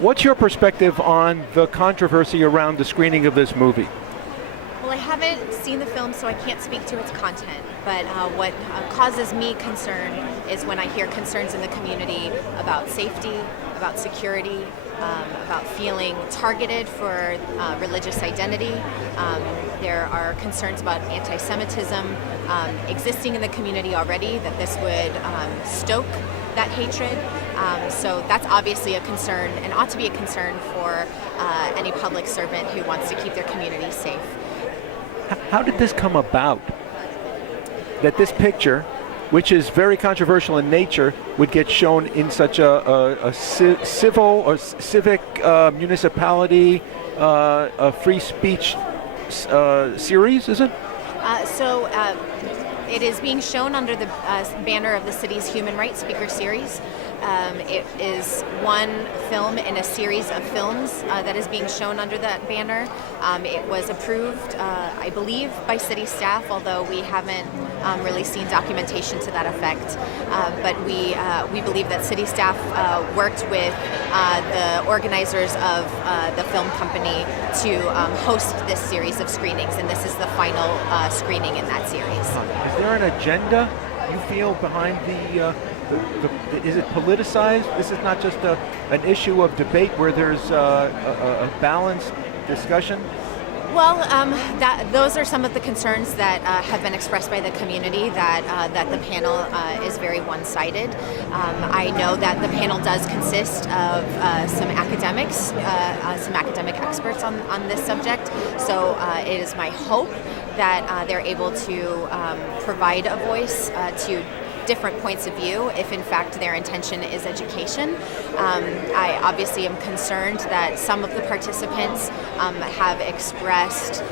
What's your perspective on the controversy around the screening of this movie? Well, I haven't seen the film, so I can't speak to its content. But what causes me concern is when I hear concerns in the community about safety, about security, about feeling targeted for religious identity. There are concerns about anti-Semitism existing in the community already, that this would stoke that hatred. So that's obviously a concern and ought to be a concern for any public servant who wants to keep their community safe. How did this come about? That this picture, which is very controversial in nature, would get shown in such a civil or civic municipality, a free speech series, is it? It is being shown under the banner of the city's Human Rights Speaker Series. It is one film in a series of films that is being shown under that banner. It was approved, I believe, by city staff, although we haven't really seen documentation to that effect. But we believe that city staff worked with the organizers of the film company to host this series of screenings, and this is the final screening in that series. Is there an agenda you feel behind is it politicized? This is not just an issue of debate where there's a balanced discussion? Well, those are some of the concerns that have been expressed by the community, that the panel is very one-sided. I know that the panel does consist of some academics, some academic experts on this subject, so it is my hope that they're able to provide a voice to different points of view if in fact their intention is education. I obviously am concerned that some of the participants have expressed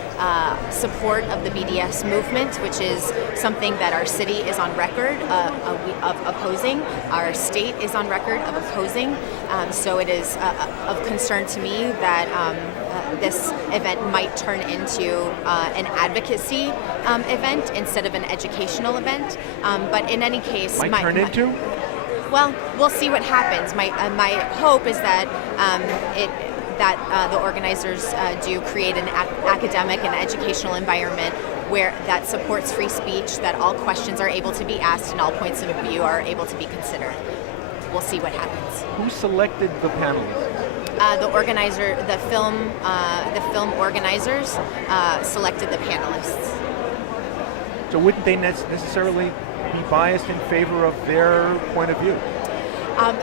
support of the BDS movement, which is something that our city is on record of opposing, our state is on record of opposing. So it is of concern to me that this event might turn into an advocacy event instead of an educational event. But in any case, well, we'll see what happens. My hope is that the organizers do create an academic and educational environment where that supports free speech, that all questions are able to be asked and all points of view are able to be considered. We'll see what happens. Who selected the panelists? The film organizers selected the panelists. So wouldn't they necessarily be biased in favor of their point of view?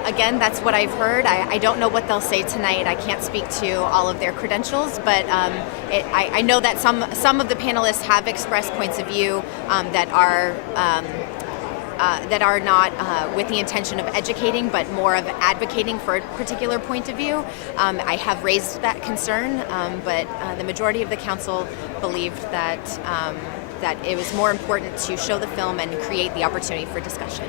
Again, that's what I've heard. I don't know what they'll say tonight. I can't speak to all of their credentials, but I know that some of the panelists have expressed points of view that are not with the intention of educating, but more of advocating for a particular point of view. I have raised that concern, but the majority of the council believed that it was more important to show the film and create the opportunity for discussion.